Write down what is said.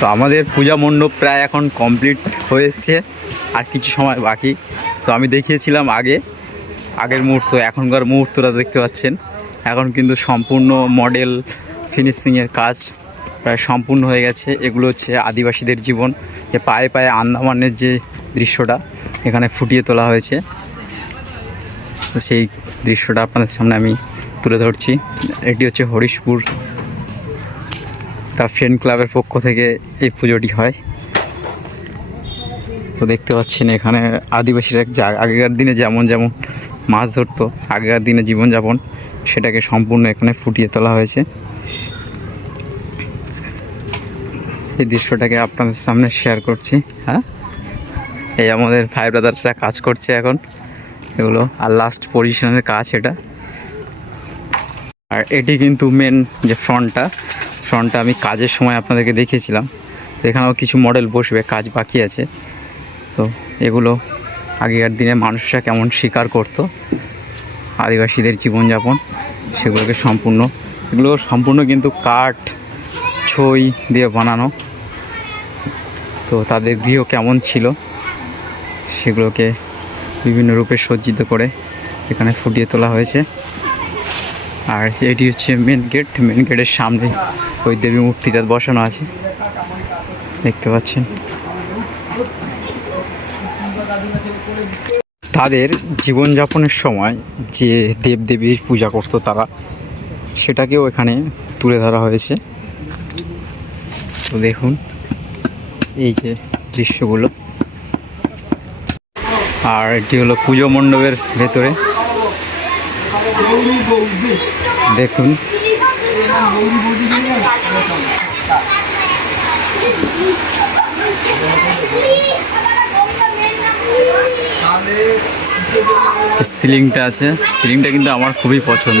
তো আমাদের পূজা মণ্ডপ প্রায় এখন কমপ্লিট হয়ে এসছে, আর কিছু সময় বাকি। তো আমি দেখিয়েছিলাম আগে, আগের মুহূর্ত, এখনকার মুহূর্তটা দেখতে পাচ্ছেন। এখন কিন্তু সম্পূর্ণ মডেল, ফিনিশিংয়ের কাজ প্রায় সম্পূর্ণ হয়ে গেছে। এগুলো হচ্ছে আদিবাসীদের জীবন। যে পায়ে পায়ে আন্দামানের যে দৃশ্যটা, এখানে ফুটিয়ে তোলা হয়েছে। সেই দৃশ্যটা আপনাদের সামনে আমি তুলে ধরছি। এটি হচ্ছে হরিশপুর তার ফ্রেন্ড ক্লাবের পক্ষ থেকে এই পুজোটি হয়। তো দেখতে পাচ্ছেন এখানে আদিবাসীরা যা- আগেকার দিনে যেমন যেমন মাছ ধরতো, আগেকার দিনে জীবনযাপন সেটাকে সম্পূর্ণ এখানে ফুটিয়ে তোলা হয়েছে। এই দৃশ্যটাকে আপনাদের সামনে শেয়ার করছি হ্যাঁ? এই আমাদের ভাই ব্রাদার্সরা কাজ করছে এখন। এগুলো আর লাস্ট পজিশনের কাজ এটা। আর এটি কিন্তু মেন যে ফ্রন্টটা ফ্রন্টটা আমি কাজের সময় আপনাদেরকে দেখিয়েছিলাম। তো এখানেও কিছু মডেল বসবে, কাজ বাকি আছে। তো এগুলো আগেকার দিনে মানুষরা কেমন শিকার করতো, আদিবাসীদের জীবনযাপন, সেগুলোকে সম্পূর্ণ, এগুলো সম্পূর্ণ কিন্তু কাঠ, ছই দিয়ে বানানো। তো তাদের গৃহ কেমন ছিল, সেগুলোকে বিভিন্ন রূপে সজ্জিত করে এখানে ফুটিয়ে তোলা হয়েছে। আর এটি হচ্ছে মেন গেট মেন গেটের সামনে ওই দেবী মূর্তিটা বসানো আছে। দেখতে পাচ্ছেন? তাদের জীবনযাপনের সময় যে দেবদেবীর পূজা করতো তারা, সেটাকেও এখানে তুলে ধরা হয়েছে। তো দেখুন, এই যে দৃশ্যগুলো। আর এটি হলো পুজো মণ্ডপের ভেতরে। দেখুন। সিলিংটা আছে। সিলিংটা কিন্তু আমার খুবই পছন্দ।